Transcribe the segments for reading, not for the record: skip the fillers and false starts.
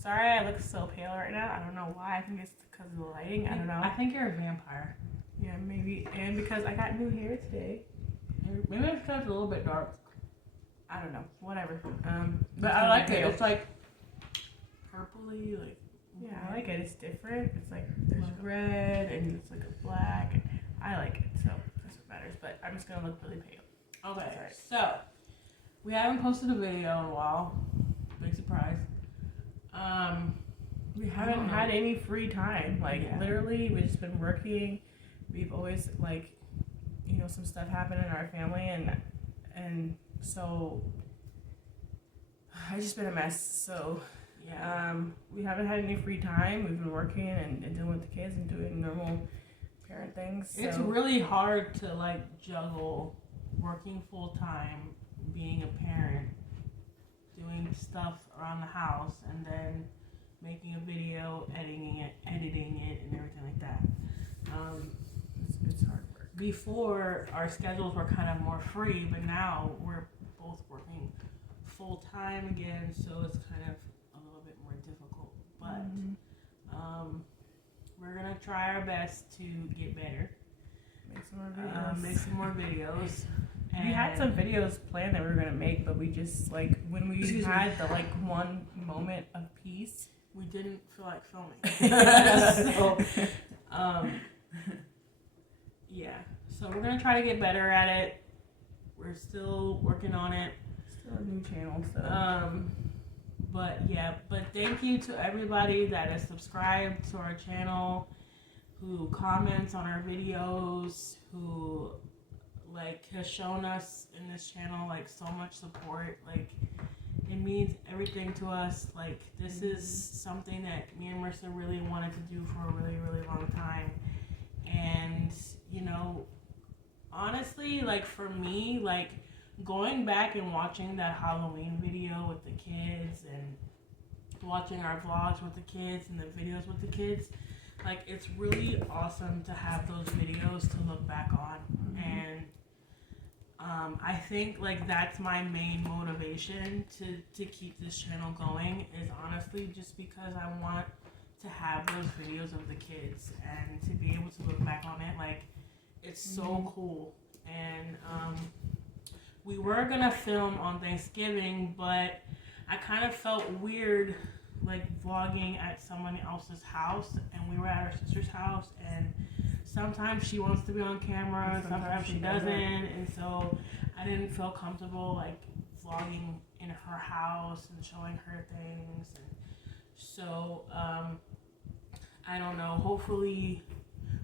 Sorry I look so pale right now. I don't know why. I think it's because of the lighting. I don't know. I think you're a vampire. Yeah, maybe. And because I got new hair today. Maybe it's because it's a little bit dark. I don't know. Whatever. But I like it. It's like purpley, like. Yeah, I like it. It's different. It's like there's red and it's like a black. I like it, so that's what matters. But I'm just gonna look really pale. Okay, so we haven't posted a video in a while. Big surprise. We haven't had any free time. Like literally, we've just been working. We've always like, some stuff happened in our family, and so I've just been a mess. So. Yeah. We haven't had any free time. We've been working and dealing with the kids and doing normal parent things. So. It's really hard to like juggle working full time, being a parent, doing stuff around the house, and then making a video, editing it, and everything like that. It's hard work. Before our schedules were kind of more free, but now we're both working full time again, so it's kind of difficult, but we're gonna try our best to get better. Make some more videos. We had some videos planned that we were gonna make, but we just when we had the one moment of peace, we didn't feel like filming. So, yeah. So we're gonna try to get better at it. We're still working on it. Still a new channel, so. But thank you to everybody that is subscribed to our channel, who comments on our videos, who has shown us in this channel so much support. It means everything to us. This is something that me and Marissa really wanted to do for a really, really long time. And honestly, for me, going back and watching that Halloween video with the kids and watching our vlogs with the kids and the videos with the kids, it's really awesome to have those videos to look back on. And I think that's my main motivation to keep this channel going, is honestly just because I want to have those videos of the kids and to be able to look back on it. It's so cool. And we were gonna film on Thanksgiving, but I kind of felt weird vlogging at someone else's house, and we were at our sister's house, and sometimes she wants to be on camera, sometimes she doesn't, and so I didn't feel comfortable vlogging in her house and showing her things. And so I don't know, hopefully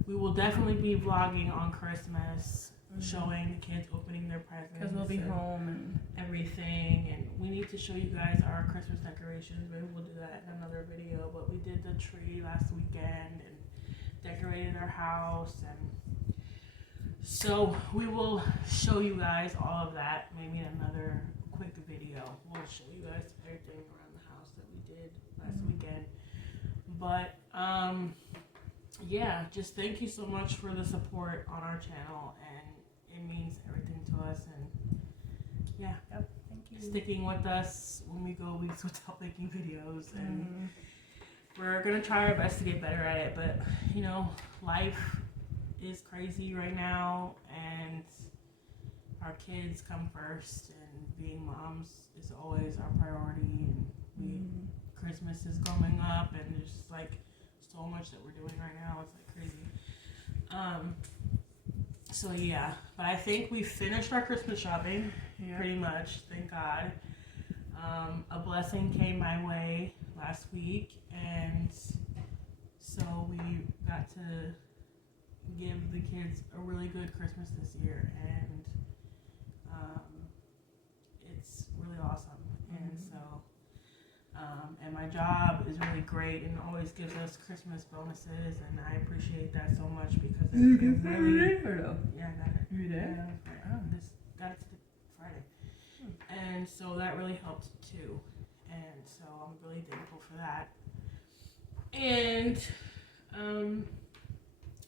we will definitely be vlogging on Christmas, showing the kids opening their presents, because we'll be home and everything. And we need to show you guys our Christmas decorations. Maybe we'll do that in another video. But we did the tree last weekend and decorated our house, and so we will show you guys all of that maybe in another quick video. We'll show you guys everything around the house that we did last weekend. But yeah, just thank you so much for the support on our channel, and it means everything to us. And yeah, thank you. Sticking with us when we go weeks without making videos, and we're gonna try our best to get better at it. But life is crazy right now, and our kids come first, and being moms is always our priority. And Christmas is coming up, and there's so much that we're doing right now. It's crazy. So yeah, but I think we finished our Christmas shopping pretty much, thank God. A blessing came my way last week, and so we got to give the kids a really good Christmas this year, and it's really awesome. And so and my job is really great and always gives us Christmas bonuses, and I appreciate that so much, because it really, yeah, I got it. You did? Yeah, got it Friday. And so that really helped too. And so I'm really thankful for that. And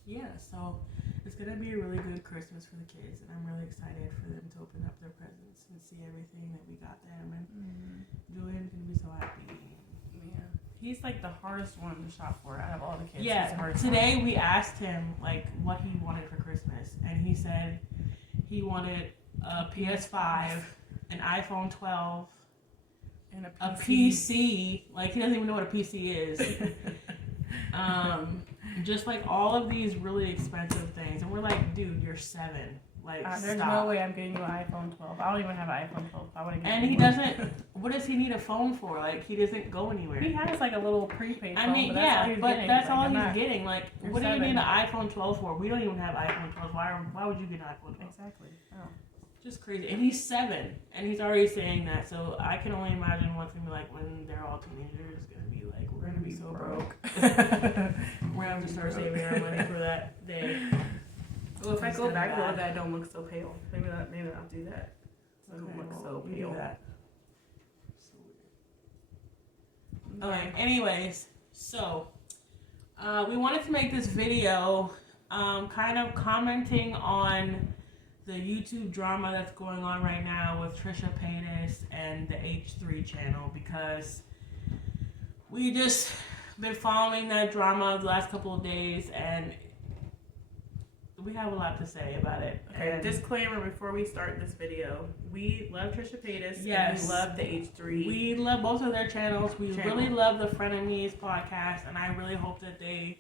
yeah, so it's gonna be a really good Christmas for the kids, and I'm really excited for them to open up their presents and see everything that we got them. And Julian's gonna be so happy. Yeah. He's like the hardest one to shop for out of all the kids. He's the Yeah. hardest Today we asked him like what he wanted for Christmas, and he said he wanted a PS5, an iPhone 12, and a PC. Like he doesn't even know what a PC is. Just like all of these really expensive things, and we're like, dude, you're 7. Like, there's stop. no way I'm getting you an iPhone 12. I don't even have an iPhone 12. I want to get. And he doesn't. What does he need a phone for? Like, he doesn't go anywhere. He has like a little prepaid phone. I mean, but that's all yeah, he's but getting. that's Like, all I'm he's not- getting. Like, you're what do you 7. need an iPhone 12 for? We don't even have iPhone 12. Why would you get an iPhone 12? Exactly. Oh. Just crazy. And he's 7, and he's already saying that. So I can only imagine what's gonna be like when they're all teenagers. It's gonna be like we're gonna be so broke. We're gonna have to start saving our money for that day. Well, if I It's go gonna back a bad. little bit, I don't look so pale. Maybe I'll do that. I don't look so you do pale. that. So weird. Okay. Anyways, so we wanted to make this video, kind of commenting on the YouTube drama that's going on right now with Trisha Paytas and the H3 channel, because we just been following that drama the last couple of days, and we have a lot to say about it. Okay, And disclaimer before we start this video. We love Trisha Paytas. Yes. And we love the H3. we love both of their channels. We really love the Frenemies podcast, and I really hope that they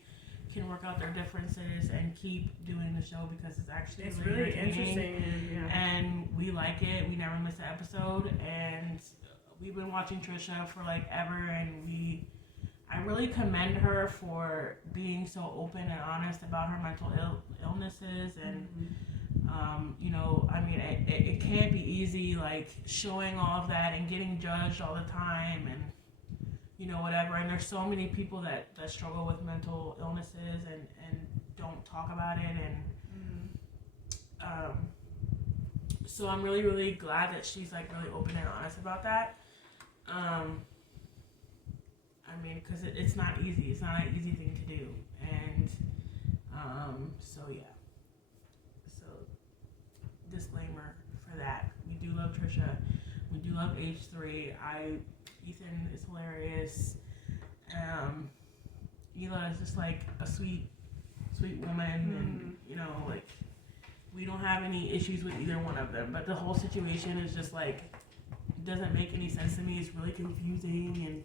can work out their differences and keep doing the show, because it's actually it's really really entertaining. interesting. Yeah. And we like it. We never miss an episode, and we've been watching Trisha for like ever, and I really commend her for being so open and honest about her mental illnesses, and you know, I mean, it can't be easy, like showing all of that and getting judged all the time, and you know, whatever. And there's so many people that struggle with mental illnesses and don't talk about it, and so I'm really, really glad that she's like really open and honest about that. I mean, because it's not easy. It's not an easy thing to do. And so, yeah. So, disclaimer for that. We do love Trisha. We do love H3. Ethan is hilarious. Ela is just like a sweet woman. And, you know, like, we don't have any issues with either one of them. But the whole situation is just like, it doesn't make any sense to me. It's really confusing, and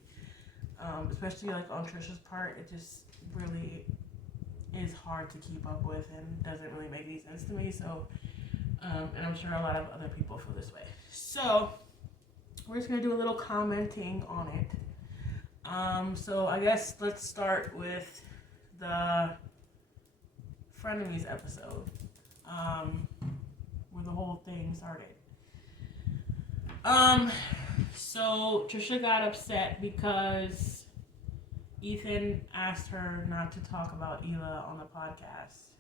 especially like on Trisha's part, it just really is hard to keep up with and doesn't really make any sense to me. So, and I'm sure a lot of other people feel this way. So, we're just gonna do a little commenting on it. So I guess let's start with the Frenemies episode, where the whole thing started. So Trisha got upset because Ethan asked her not to talk about Ela on the podcast.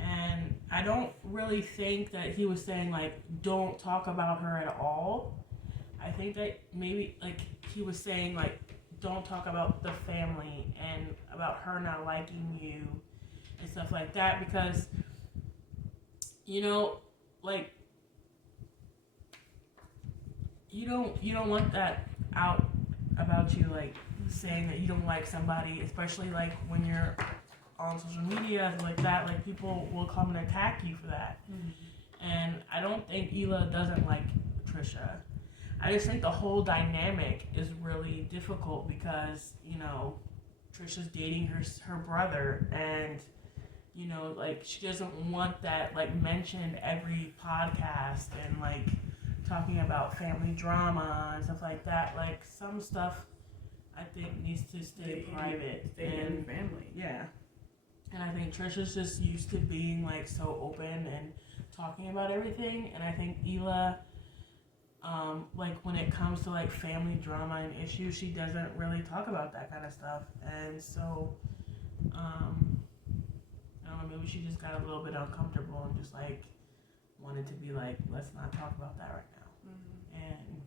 And I don't really think that he was saying, like, don't talk about her at all. I think that maybe, like, he was saying, like, don't talk about the family and about her not liking you and stuff like that, because, you know, like, you don't want that out about you, like, saying that you don't like somebody, especially, like, when you're on social media and like that. Like, people will come and attack you for that. And I don't think Ela doesn't like Trisha. I just think the whole dynamic is really difficult because, you know, Trisha's dating her brother, and, you know, like, she doesn't want that, like, mentioned every podcast and, like, talking about family drama and stuff like that. Like, some stuff I think needs to stay private. Stay in the family. Yeah. And I think Trisha's just used to being, like, so open and talking about everything. And I think Ela, like, when it comes to, like, family drama and issues, she doesn't really talk about that kind of stuff. And so, I don't know, maybe she just got a little bit uncomfortable and just, like, wanted to be like, let's not talk about that right now. And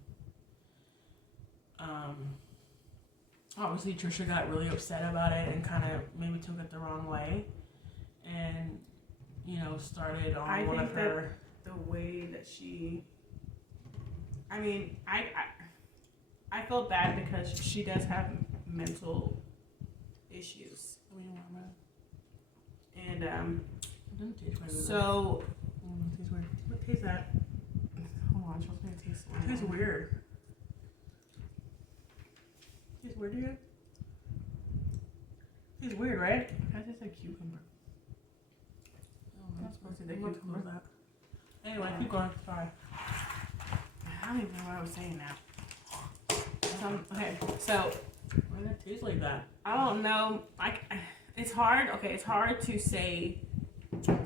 obviously Trisha got really upset about it and kind of maybe took it the wrong way, and, you know, started on one of her. The way that she, I mean, I felt bad because she does have mental issues. And so what tastes that? Hold on, it's supposed to taste. It tastes weird. Tastes weird to you? Tastes weird, right? That tastes like cucumber. That's supposed to be cucumber. Anyway, keep going. Sorry. I don't even know what I was saying now. Okay, so Why does that taste like that? I don't know. It's hard. Okay, it's hard to say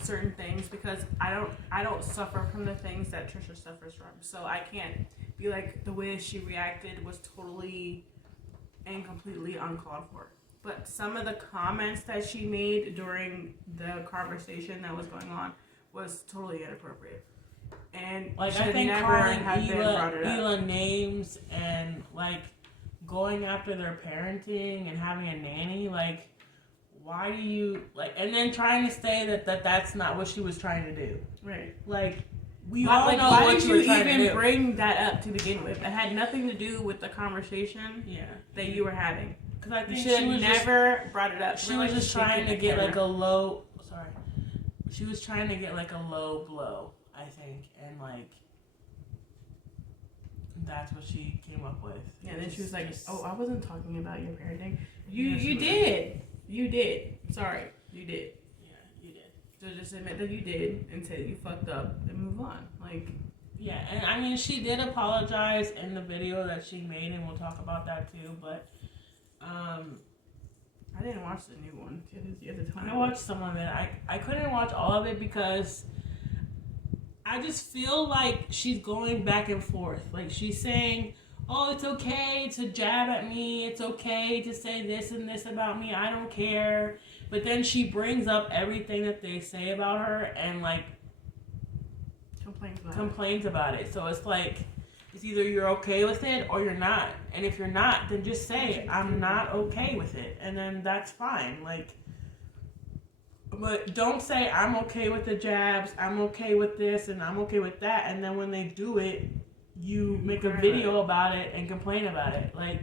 certain things because I don't suffer from the things that Trisha suffers from. So I can't be like the way she reacted was totally and completely uncalled for. But some of the comments that she made during the conversation that was going on was totally inappropriate. And like should I think never calling have been brought it up. Hila names and like going after their parenting and having a nanny, like why do you like? And then trying to say that that's not what she was trying to do. Right. Like we all know why what did you were you trying to even do. bring that up to begin with? It had nothing to do with the conversation Yeah. that you were having. Because I think You should have never brought it up. She was just trying to get like a low. Sorry. She was trying to get like a low blow, I think, and like that's what she came up with. Yeah, then she was like, "Oh, I wasn't talking about your parenting. Yes, You did. Sorry, you did. Yeah, you did. So just admit that you did and say you fucked up and move on. Like, yeah, and I mean, she did apologize in the video that she made, and we'll talk about that too. But I didn't watch the new one. The other time I watched some of it. I couldn't watch all of it because I just feel like she's going back and forth. Like she's saying, "Oh, it's okay to jab at me. It's okay to say this and this about me. I don't care." But then she brings up everything that they say about her and like complains about it. So it's like it's either you're okay with it or you're not. And if you're not, then just say I'm not okay with it, and then that's fine. Like, but don't say I'm okay with the jabs, I'm okay with this, and I'm okay with that. And then when they do it, you make a video about it and complain about it. Like,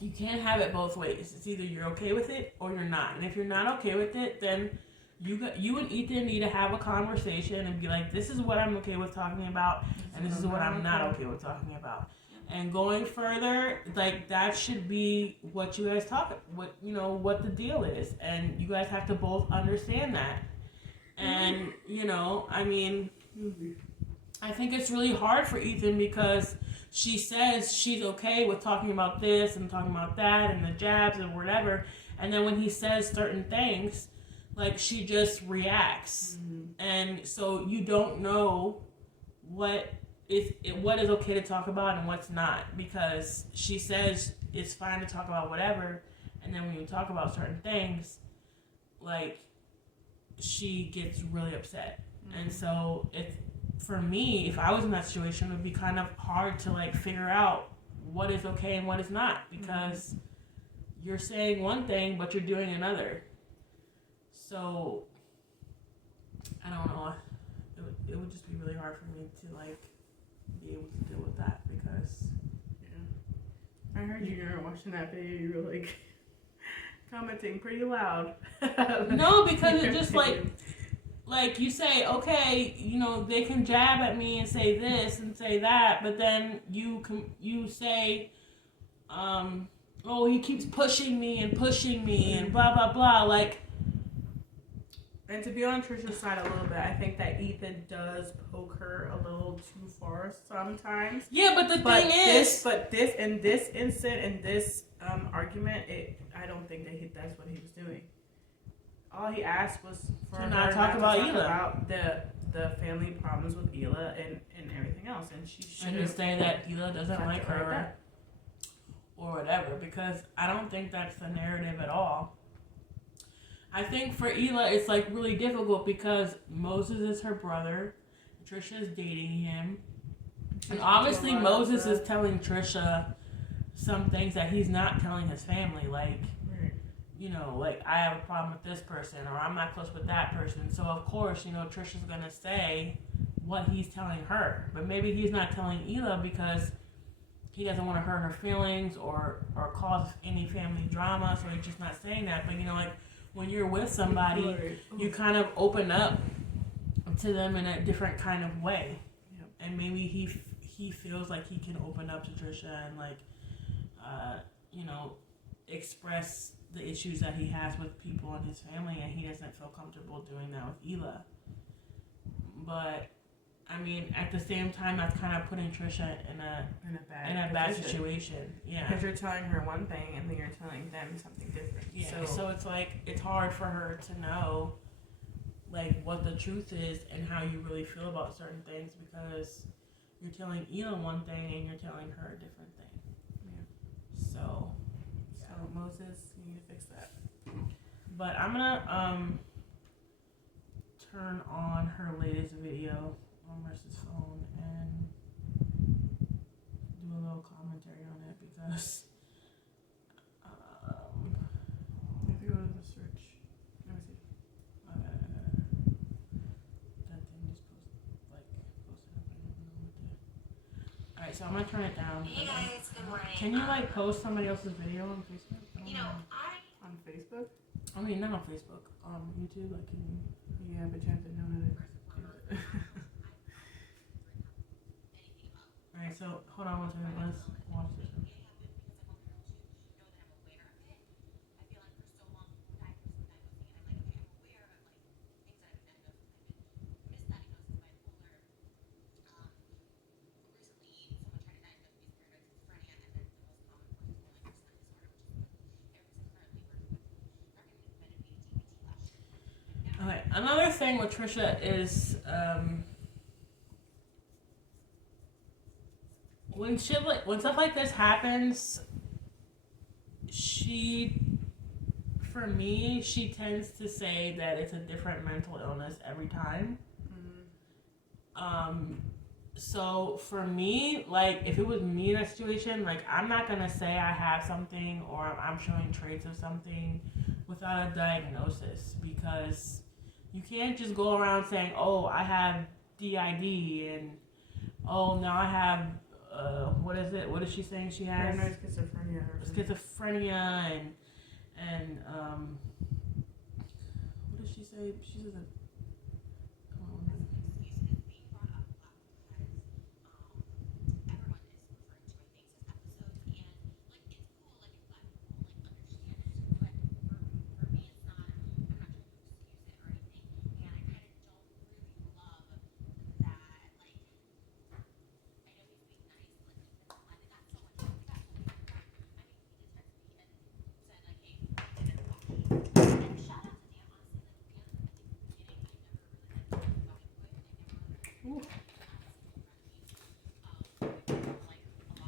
you can't have it both ways. It's either you're okay with it or you're not. And if you're not okay with it, then you and Ethan need to have a conversation and be like, this is what I'm okay with talking about, and this is what I'm not okay with talking about. And going further, like that should be what you guys what the deal is, and you guys have to both understand that. And I mean, I think it's really hard for Ethan because she says she's okay with talking about this and talking about that and the jabs and whatever, and then when he says certain things, like she just reacts. And so you don't know what is okay to talk about and what's not, because she says it's fine to talk about whatever, and then when you talk about certain things, like she gets really upset. And so for me, if I was in that situation, it would be kind of hard to like figure out what is okay and what is not, because you're saying one thing but you're doing another. So I don't know. It would just be really hard for me to like be able to deal with that, because I heard you were watching that video. You were like commenting pretty loud. No, because it's just like you say, okay, they can jab at me and say this and say that, but then you say, oh, he keeps pushing me and blah blah blah, like. And to be on Trisha's side a little bit, I think that Ethan does poke her a little too far sometimes. Yeah, but the thing is, in this instant, in this argument, I don't think that's what he was doing. All he asked was for to her not talk about Hila. About the family problems with Hila and everything else, and she should just say that Hila doesn't like her or whatever, because I don't think that's the narrative at all. I think for Hila, it's like really difficult because Moses is her brother. Trisha is dating him. And obviously Moses is telling Trisha some things that he's not telling his family. Like, like I have a problem with this person, or I'm not close with that person. So of course, Trisha's going to say what he's telling her. But maybe he's not telling Hila because he doesn't want to hurt her feelings or cause any family drama, so he's just not saying that. But, you know, like, when you're with somebody, you kind of open up to them in a different kind of way. Yep. And maybe he feels like he can open up to Trisha and, like, you know, express the issues that he has with people in his family, and he doesn't feel comfortable doing that with Hila. But I mean, at the same time, that's kind of putting Trisha in a bad situation. Yeah, because you're telling her one thing and then you're telling them something different. Yeah, so it's like it's hard for her to know, like, what the truth is and how you really feel about certain things, because you're telling Hila one thing and you're telling her a different thing. Yeah. So Moses, you need to fix that. But I'm gonna turn on her latest video on Mercy's phone and do a little commentary on it, because if you go to the search, let me see. That thing just posted up. I don't know what to. Alright, so I'm gonna turn it down. Hey guys, good morning. Can you like post somebody else's video on Facebook? On Facebook? I mean, not on Facebook. YouTube. Like, can you? Yeah, but you have to know how to do it. Alright, so hold on one second. Let's watch this one. Okay, another thing with Trisha is when stuff like this happens, she tends to say that it's a different mental illness every time. So for me, like, if it was me in a situation, like, I'm not gonna say I have something or I'm showing traits of something without a diagnosis, because you can't just go around saying, oh, I have DID, and oh, now I have, what is it? What is she saying she has? Paranoid schizophrenia. Schizophrenia, and what does she say? She says a,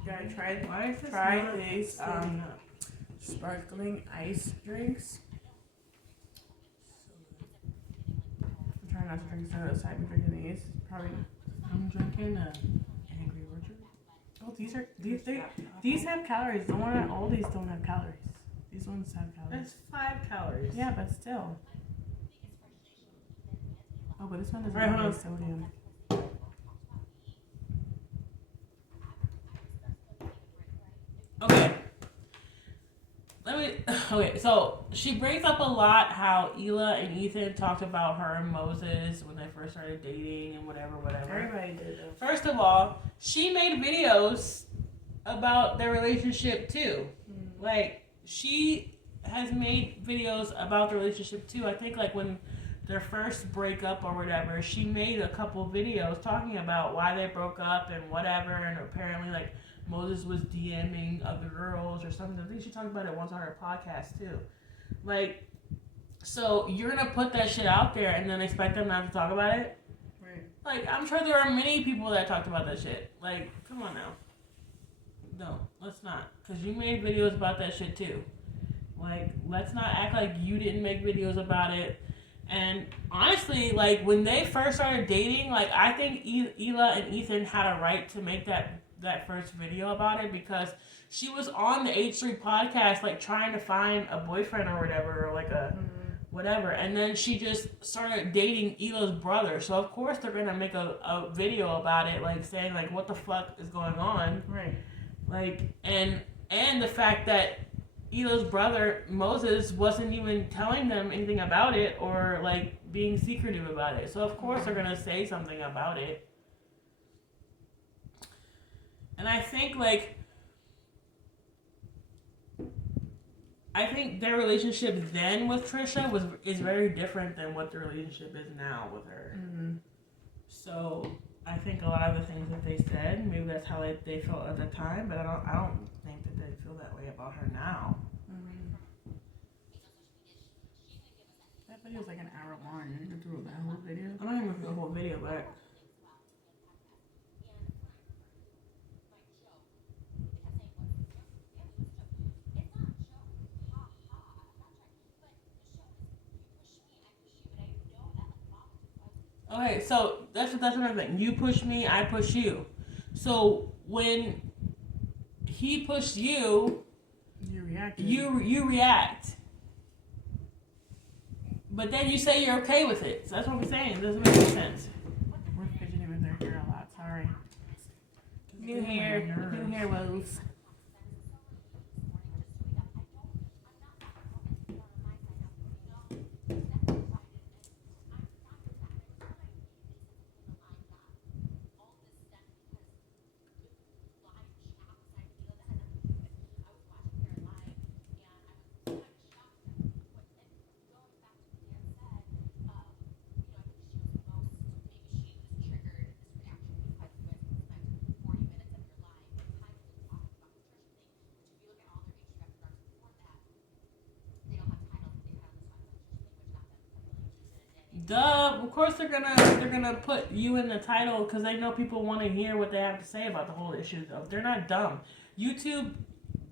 Yeah, try these sparkling ice drinks. I'm trying not to drink soda aside from drinking these. Probably. I'm drinking Angry Orchard. Oh, these have calories. The one at Aldi's don't have calories. These ones have calories. That's 5 calories. Yeah, but still. Oh, but this one doesn't Right, have hold any on. sodium. Okay, so she brings up a lot how Hila and Ethan talked about her and Moses when they first started dating and whatever. Everybody did though. First of all, she made videos about their relationship too. Like, she has made videos about the relationship too. I think, like, when their first breakup or whatever, she made a couple videos talking about why they broke up and whatever, and apparently, like, Moses was DMing other girls or something. I think she talked about it once on her podcast too. Like, so you're gonna put that shit out there and then expect them not to talk about it? Right. Like, I'm sure there are many people that talked about that shit. Like, come on now. No, let's not. Because you made videos about that shit too. Like, let's not act like you didn't make videos about it. And honestly, like, when they first started dating, like, I think Hila and Ethan had a right to make that first video about it, because she was on the H3 podcast, like, trying to find a boyfriend or whatever, or like a whatever, and then she just started dating Hila's brother, so of course they're gonna make a video about it, like, saying, like, what the fuck is going on. Right. Like, and the fact that Elo's brother Moses wasn't even telling them anything about it or like being secretive about it. So of course they're gonna say something about it. And I think their relationship then with Trisha is very different than what the relationship is now with her. Mm-hmm. So I think a lot of the things that they said, maybe that's how they felt at the time, but I don't think that they feel that way about her now. Mm-hmm. That video was like an hour long. You go through that whole video. I'm not even through the whole video, but okay, so that's another thing. You push me, I push you. So when he pushed you, you react. But then you say you're okay with it. So that's what we're saying. It doesn't make any sense. We're fidgeting with their hair a lot. Sorry. New hair woes. Duh, of course they're gonna put you in the title because they know people want to hear what they have to say about the whole issue. Though they're not dumb. YouTube,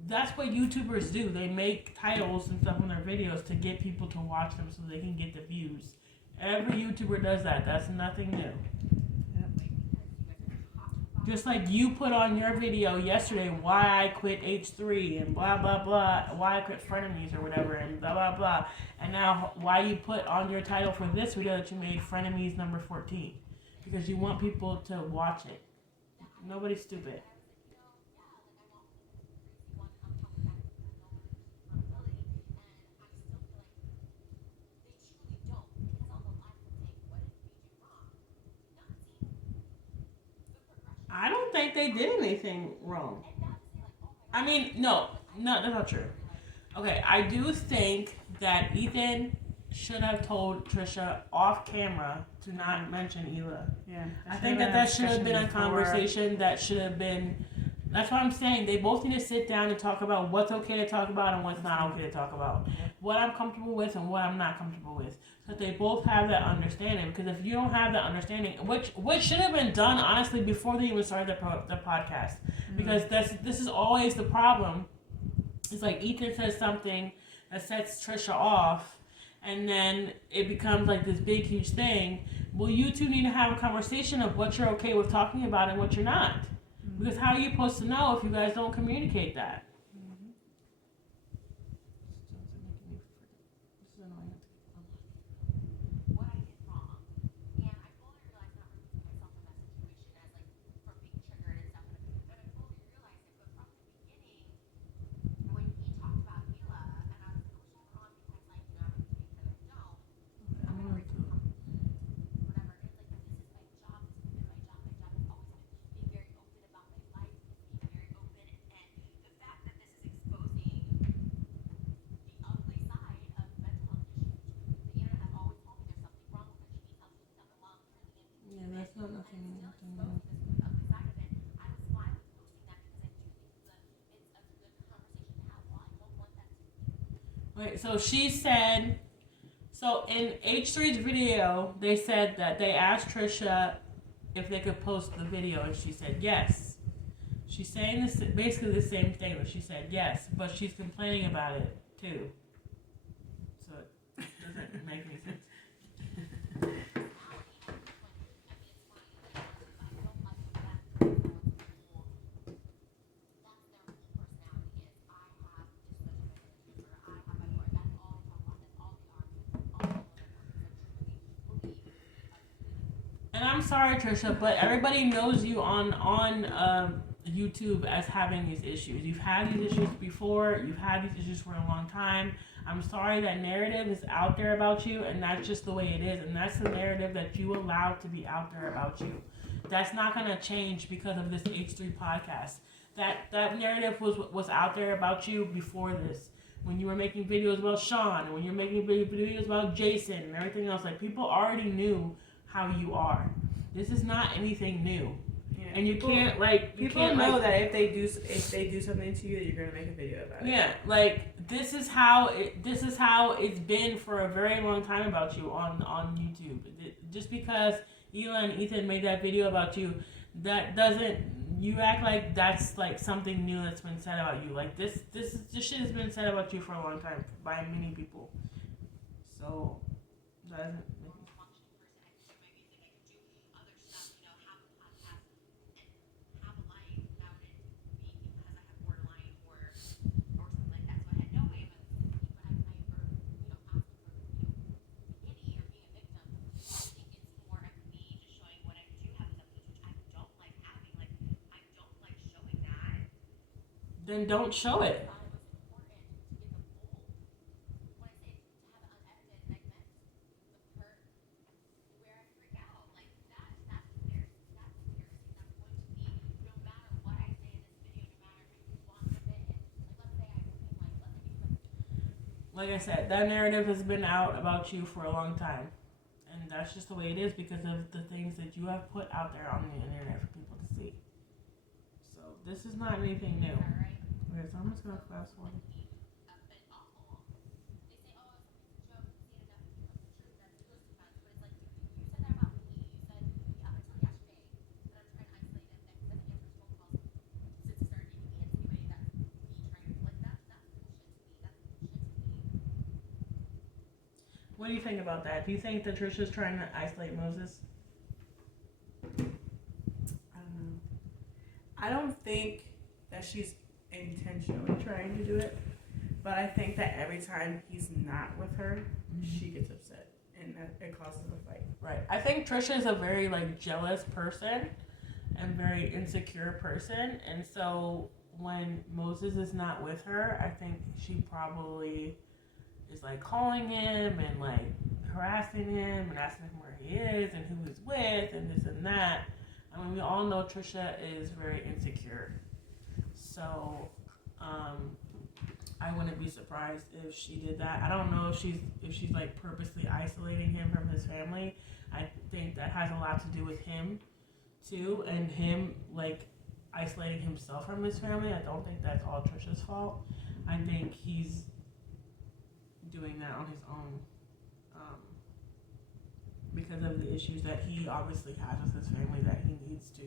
that's what YouTubers do. They make titles and stuff on their videos to get people to watch them so they can get the views. Every YouTuber does that. That's nothing new. Just like you put on your video yesterday why I quit H3 and blah blah blah, why I quit Frenemies or whatever and blah blah blah, and now why you put on your title for this video that you made Frenemies number 14, because you want people to watch it. Nobody's stupid. I don't think they did anything wrong. I mean, no, that's not true. Okay, I do think that Ethan should have told Trisha off camera to not mention Ela. Yeah. I think that should have been a conversation that should have been. That's what I'm saying. They both need to sit down and talk about what's okay to talk about and what's not okay to talk about. What I'm comfortable with and what I'm not comfortable with. So that they both have that understanding. Because if you don't have that understanding, which should have been done, honestly, before they even started the podcast. Mm-hmm. Because this is always the problem. It's like Ethan says something that sets Trisha off. And then it becomes like this big, huge thing. Well, you two need to have a conversation of what you're okay with talking about and what you're not. Because how are you supposed to know if you guys don't communicate that? Wait, so she said, so in H3's video, they said that they asked Trisha if they could post the video, and she said yes. She's saying this basically the same thing, but she said yes, but she's complaining about it too. So it doesn't make any sense. And I'm sorry, Trisha, but everybody knows you on YouTube as having these issues. You've had these issues before. You've had these issues for a long time. I'm sorry that narrative is out there about you, and that's just the way it is. And that's the narrative that you allowed to be out there about you. That's not going to change because of this H3 podcast. That narrative was out there about you before this. When you were making videos about Sean, and when you're making videos about Jason and everything else, like, people already knew how you are. This is not anything new. Yeah. And you can't, like, you people can't, know like, that if they do something to you, that you're gonna make a video about it. yeah, like, this is how it's been for a very long time about you on YouTube. Just because Ela and Ethan made that video about you, that doesn't, you act like that's like something new that's been said about you. Like, this shit has been said about you for a long time by many people. So that doesn't make then don't show it. Like I said, that narrative has been out about you for a long time. And that's just the way it is because of the things that you have put out there on the internet for people to see. So this is not anything new. Okay, so I'm just going to fast forward. What do you think about that? Do you think that Trisha's trying to isolate Moses? I don't know. I don't think that she's intentionally trying to do it, but I think that every time he's not with her, she gets upset, and that it causes a fight. Right. I think Trisha is a very, like, jealous person and very insecure person, and so when Moses is not with her, I think she probably is, like, calling him and, like, harassing him and asking him where he is and who he's with and this and that. I mean, we all know Trisha is very insecure. So, I wouldn't be surprised if she did that. I don't know if she's like purposely isolating him from his family. I think that has a lot to do with him too, and him like isolating himself from his family. I don't think that's all Trisha's fault. I think he's doing that on his own because of the issues that he obviously has with his family that he needs to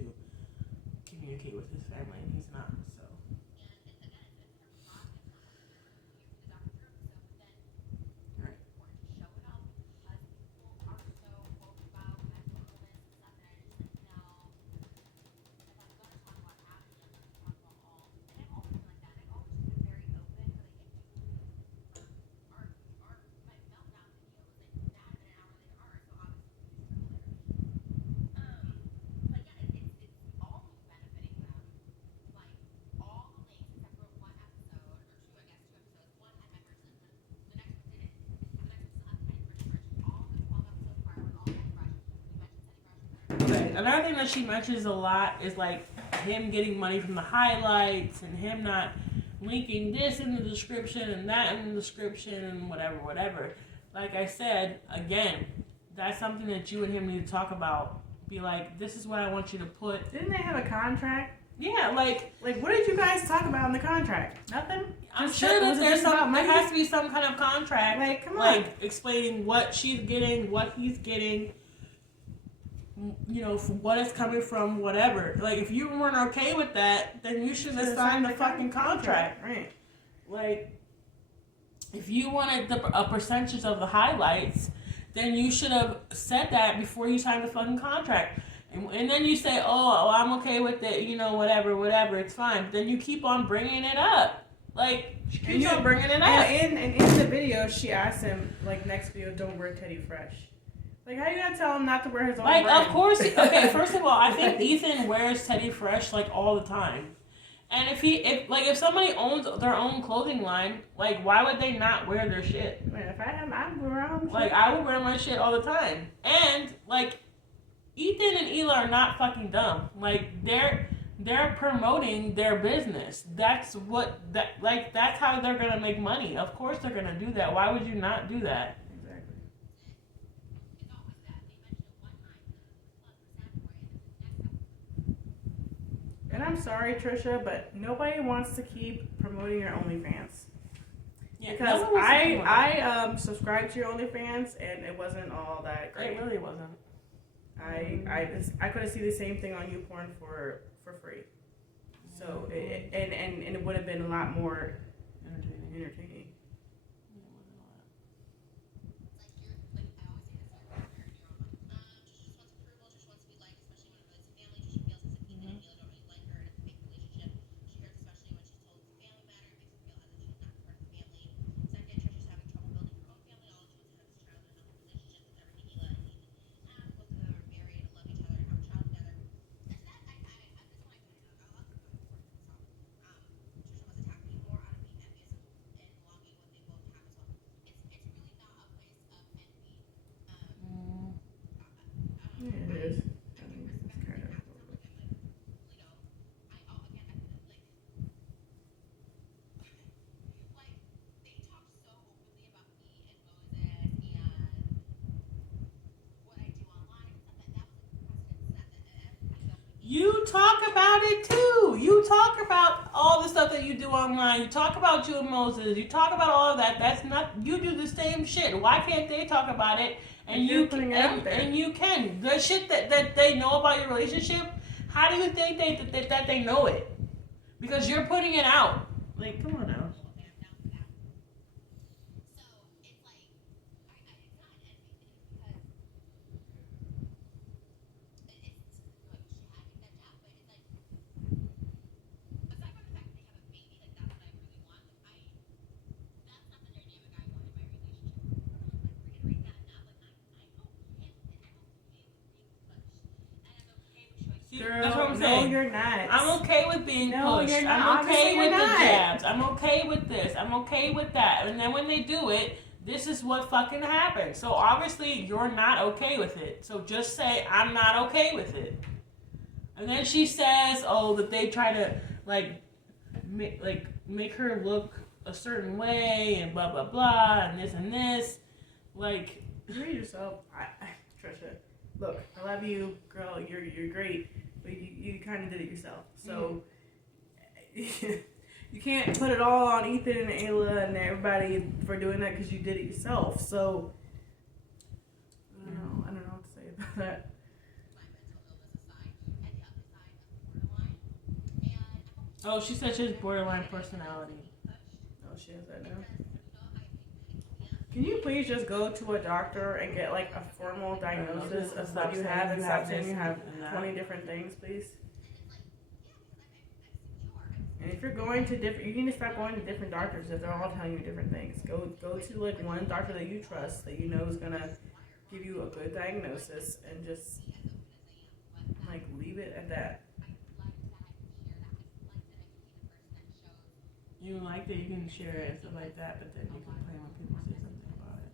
communicate with his family, and he's not. So. Another thing that she mentions a lot is like him getting money from the highlights and him not linking this in the description and that in the description and whatever. Like I said, again, that's something that you and him need to talk about. Be like, this is what I want you to put. Didn't they have a contract? Yeah, like what did you guys talk about in the contract? Nothing? I'm sure that there has to be some kind of contract. Like, come on. Like explaining what she's getting, what he's getting. You know, from what is coming from whatever. Like, if you weren't okay with that, then you should have signed the fucking contract. Right. Like, if you wanted a percentage of the highlights, then you should have said that before you signed the fucking contract. And then you say, oh, I'm okay with it, you know, whatever, it's fine. But then you keep on bringing it up. Like, she keeps on bringing it up. And in the video, she asked him, like, next video, don't wear Teddy Fresh. Like, how you gonna tell him not to wear his own Like, brand? of course. Okay, first of all, I think Ethan wears Teddy Fresh like all the time. And if somebody owns their own clothing line, like, why would they not wear their shit? Man, if I am, I'm around. Like, I would wear my shit all the time. And like, Ethan and Hila are not fucking dumb. Like, they're promoting their business. That's how they're gonna make money. Of course they're gonna do that. Why would you not do that? Exactly. And I'm sorry, Trisha, but nobody wants to keep promoting your OnlyFans. Yeah, Because no one wants to promote that. I subscribed to your OnlyFans and it wasn't all that great. It really wasn't. I could have seen the same thing on YouPorn for free. So and it would have been a lot more entertaining. Yeah, it is. I mean, it's kind of. You talk about it too. You talk about all the stuff that you do online. You talk about you and Moses. You talk about all of that. That's not. You do the same shit. Why can't they talk about it? And you putting it out there. And you can. The shit that they know about your relationship. How do you think that they know it? Because you're putting it out. Like, come on now. Girl, that's what I'm saying. No, you're not. I'm okay with being pushed. You're not. I'm okay Obviously, with you're the not. jabs. I'm okay with this. I'm okay with that. And then when they do it, this is what fucking happens. So obviously you're not okay with it. So just say I'm not okay with it. And then she says, "Oh, that they try to make her look a certain way and blah blah blah and this and this." Like, read yourself, Trisha. Look, I love you, girl. You're great, but you kind of did it yourself. So you can't put it all on Ethan and Ayla and everybody for doing that because you did it yourself. So I don't know what to say about that. oh, she said she has borderline personality. Oh, she has that now. Can you please just go to a doctor and get like a formal diagnosis of what you have and stop saying you have 20 different things, please? And if you're going to different, you need to stop going to different doctors if they're all telling you different things. Go to like one doctor that you trust that you know is gonna give you a good diagnosis and just like leave it at that. You like that you can share it and stuff like that, but then you complain when people say something about it.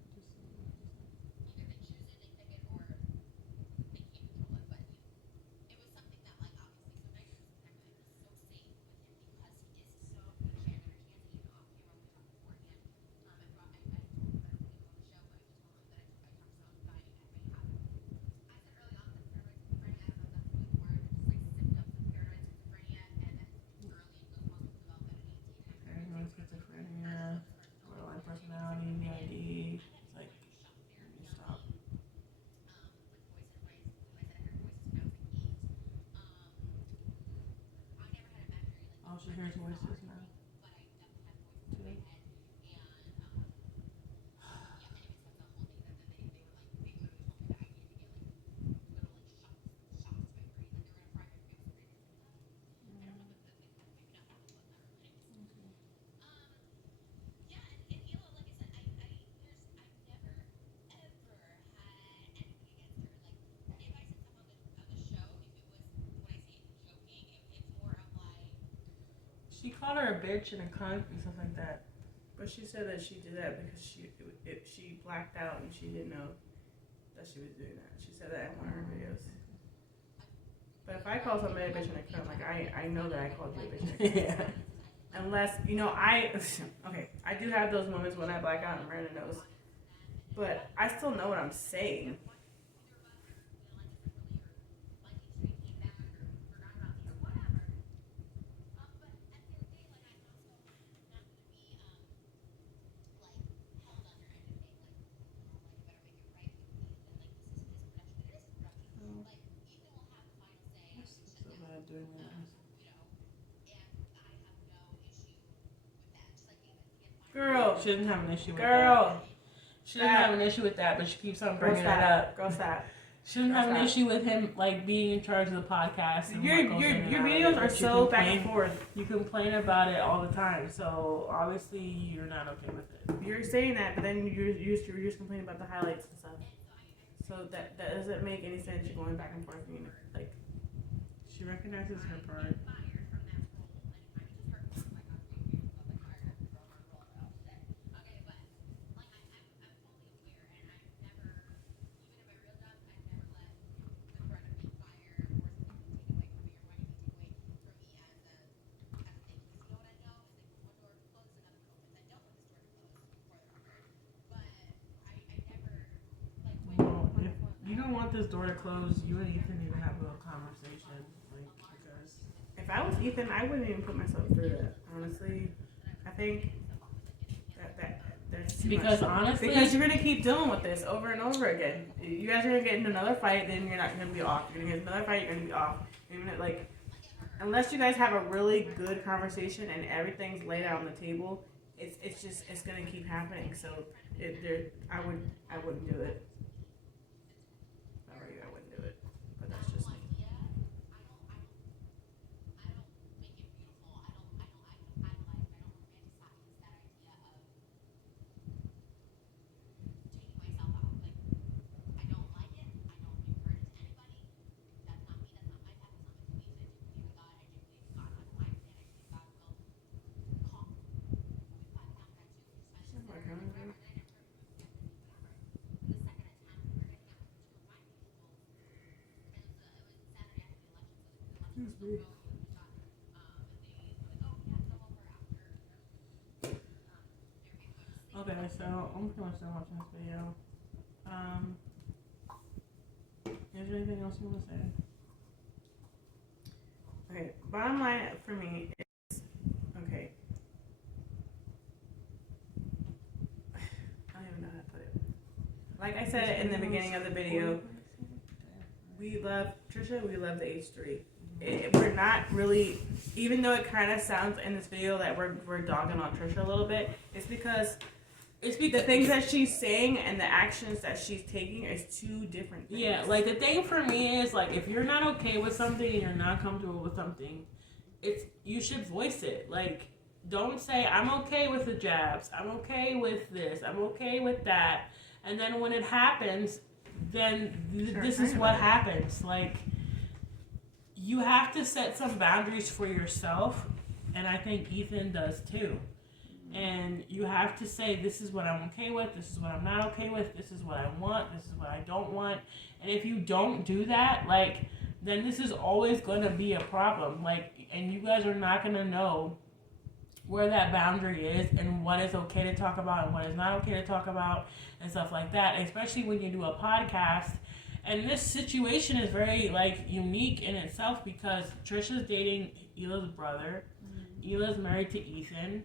Schizophrenia, borderline personality, VID. It's like, you stop. Oh, she hears voices now. Too. She called her a bitch and a cunt and stuff like that. But she said that she did that because she blacked out and she didn't know that she was doing that. She said that in one of her videos. But if I call somebody a bitch and a cunt, like I know that I called you a bitch and a cunt. Yeah. Unless, okay, I do have those moments when I black out and Miranda knows. But I still know what I'm saying. Girl. She doesn't have an issue with that. Girl. She doesn't have an issue with that, but she keeps on bringing it up. Girl, stop. She doesn't have an issue with him like being in charge of the podcast. And your videos are so back and forth. You complain about it all the time, so obviously you're not okay with it. You're saying that, but then you're just complaining about the highlights and stuff. So that doesn't make any sense. You're going back and forth. Like, she recognizes her part. This door to close, you and Ethan need to have a conversation, like, because if I was Ethan, I wouldn't even put myself through that. Honestly, I think that's too because much. Honestly, because you're gonna keep dealing with this over and over again. You guys are gonna get into another fight, then you're not gonna be off. You're gonna get another fight, you're gonna be off. You're gonna, like, unless you guys have a really good conversation and everything's laid out on the table, it's gonna keep happening. So I wouldn't do it. Okay, so I'm pretty much done watching this video. Is there anything else you want to say? Okay, bottom line for me is, okay. I don't even know how to put it. Like I said in the beginning of the video, we love Trisha, we love the H3. We're not really, even though it kind of sounds in this video that we're dogging on Trisha a little bit, it's because the things that she's saying and the actions that she's taking is two different things. Yeah, like the thing for me is, like, if you're not okay with something and you're not comfortable with something, you should voice it. Like, don't say, I'm okay with the jabs, I'm okay with this, I'm okay with that, and then when it happens, then this is what happens. Like, you have to set some boundaries for yourself, and I think Ethan does too. And you have to say, this is what I'm okay with, this is what I'm not okay with, this is what I want, this is what I don't want. And if you don't do that, like, then this is always going to be a problem. Like, and you guys are not going to know where that boundary is and what is okay to talk about and what is not okay to talk about and stuff like that, especially when you do a podcast. And this situation is very, like, unique in itself because Trisha's dating Hila's brother. Hila's married to Ethan.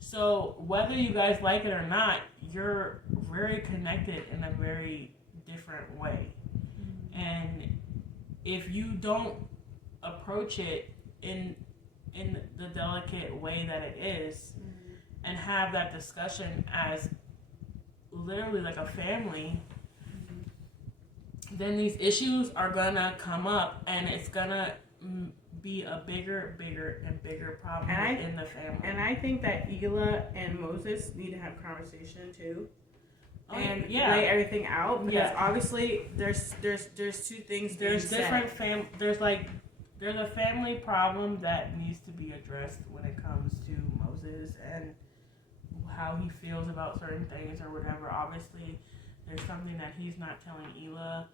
So whether you guys like it or not, you're very connected in a very different way. And if you don't approach it in the delicate way that it is, and have that discussion as literally like a family, then these issues are gonna come up, and it's gonna be a bigger and bigger problem in the family. And I think that Hila and Moses need to have a conversation too, and lay everything out, because obviously there's two things. There's different there's like there's a family problem that needs to be addressed when it comes to Moses and how he feels about certain things or whatever. Obviously, there's something that he's not telling Ela,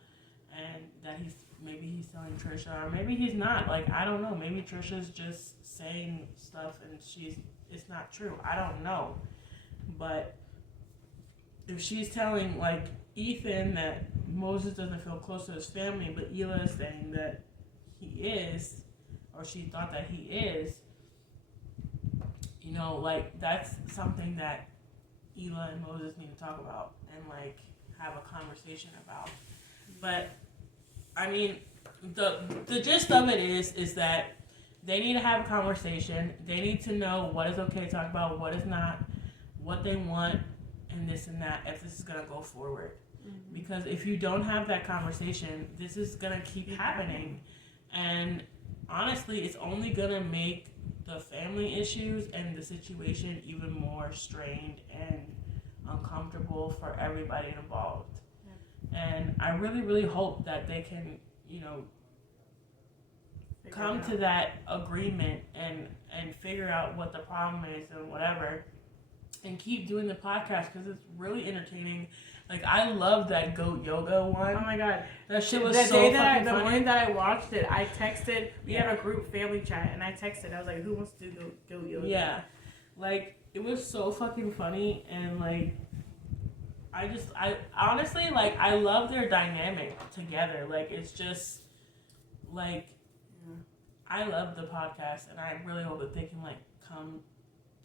and that maybe he's telling Trisha, or maybe he's not. Like, I don't know. Maybe Trisha's just saying stuff and it's not true. I don't know. But if she's telling, like, Ethan that Moses doesn't feel close to his family, but Ela is saying that he is, or she thought that he is, you know, like, that's something that Ela and Moses need to talk about and, like, have a conversation about. But, I mean, the gist of it is that they need to have a conversation. They need to know what is okay to talk about, what is not, what they want, and this and that, if this is going to go forward. Mm-hmm. Because if you don't have that conversation, this is going to keep happening. And honestly, it's only going to make the family issues and the situation even more strained and uncomfortable for everybody involved. Yeah. And I really, really hope that they can, you know, come to that agreement and figure out what the problem is and whatever, and keep doing the podcast because it's really entertaining. Like, I love that goat yoga one. Oh my god, that shit was the so day fucking the funny. morning that I watched it, I texted. We had a group family chat, and I texted. I was like, "Who wants to do goat yoga?" Yeah, like, it was so fucking funny, and like, I honestly, like, I love their dynamic together. Like, it's just like, I love the podcast, and I really hope that they can, like, come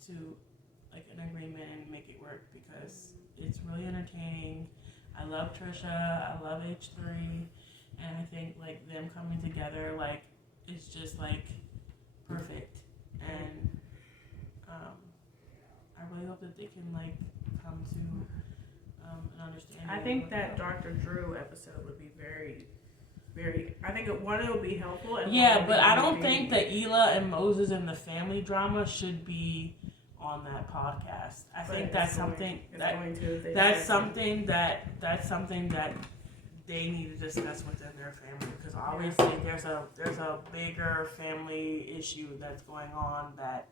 to, like, an agreement and make it work, because it's really entertaining. I love Trisha, I love H3, and I think, like, them coming together, like, it's just, like, perfect. And I really hope that they can, like, come to an understanding. I think that Dr. Drew episode would be very, very. I think it would be helpful. And yeah, but I don't think that Ela and Moses and the family drama should be on that podcast. I think that's something that's something that they need to discuss within their family, because obviously there's a bigger family issue that's going on that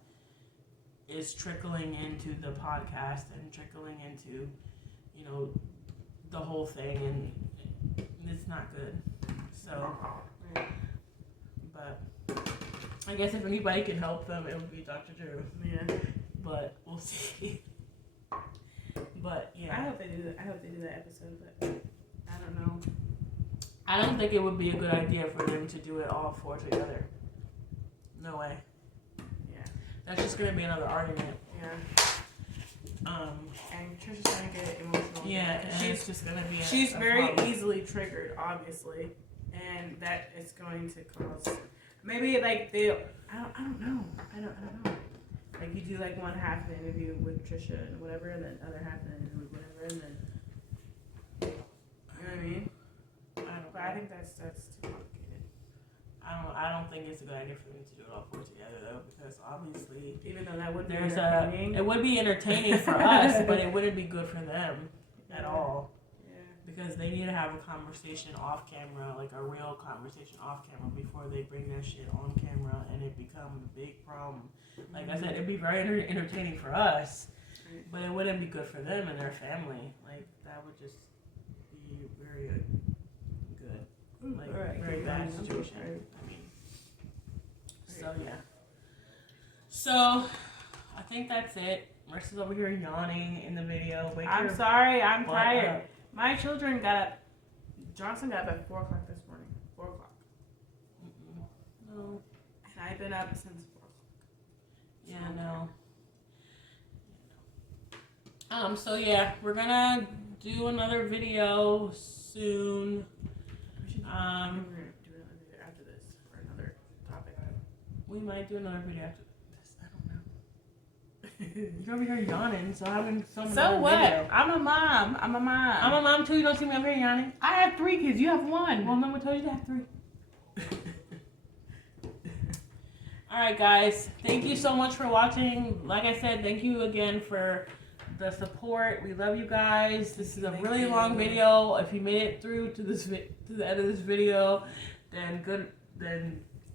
is trickling into the podcast and trickling into, you know, the whole thing, and it's not good. So, but I guess if anybody can help them, it would be Dr. Drew. Yeah. But we'll see. But yeah, I hope they do that. I hope they do that episode, but I don't know. I don't think it would be a good idea for them to do it all four together. No way. Yeah. That's just gonna be another argument. Yeah. And Trisha's gonna get emotional. Yeah, and she's just gonna be. She's very easily triggered, obviously, and that is going to cause maybe like I don't know. Like, you do, like, one half of the interview with Trisha and whatever, and then the other half of the interview with whatever, and then, you know what I mean? But I think that's too complicated. I don't think it's a good idea for them to do it all four together, though, because obviously, even though that would be it would be entertaining for us, but it wouldn't be good for them at all. Yeah. Because they need to have a conversation off camera, like a real conversation off camera, before they bring their shit on camera and it becomes a big problem. Like I said, it'd be very entertaining for us, but it wouldn't be good for them and their family. Like, that would just be very good. Like, very bad situation. I mean, so yeah. So, I think that's it. Marissa's over here yawning in the video. I'm sorry, I'm tired. My children got up. Johnson got up at 4 o'clock this morning. 4 o'clock. No. And I've been up since 4 o'clock. Yeah, no. So yeah, we're gonna do another video soon. We should do another video after this for another topic. We might do another video after this. I don't know. You're over here yawning, so having some. So what? Video. I'm a mom. I'm a mom too. You don't see me over here yawning. I have 3 kids. You have 1. Well, no one told you to have 3. Alright, guys, thank you so much for watching. Like I said, thank you again for the support. We love you guys. This is a really long video. If you made it through to the end of this video, then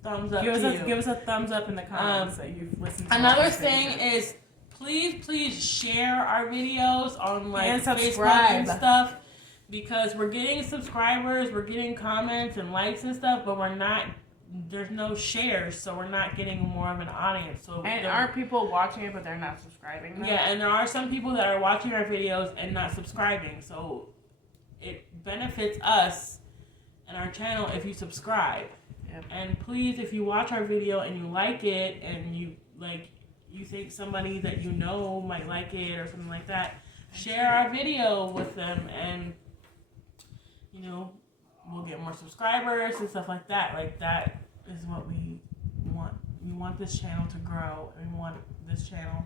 thumbs up give to you. Give us a thumbs up in the comments that you've listened to. Another thing is, please share our videos on like and Facebook subscribe and stuff, because we're getting subscribers, we're getting comments and likes and stuff, but there's no shares, so we're not getting more of an audience. So and are people watching it but they're not subscribing though? Yeah, and there are some people that are watching our videos and not subscribing, so it benefits us and our channel if you subscribe. Yep. And please, if you watch our video and you like it, and you think somebody that you know might like it or something like that, share our video with them, and we'll get more subscribers and stuff like that. Like, that is what we want. We want this channel to grow, and we want this channel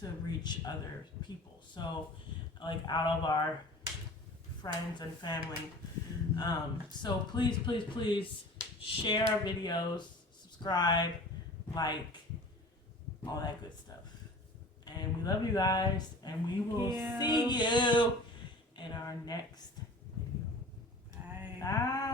to reach other people. So, like, out of our friends and family. So please share our videos, subscribe, like, all that good stuff. And we love you guys, and we will see you in our next video. Bye. Bye.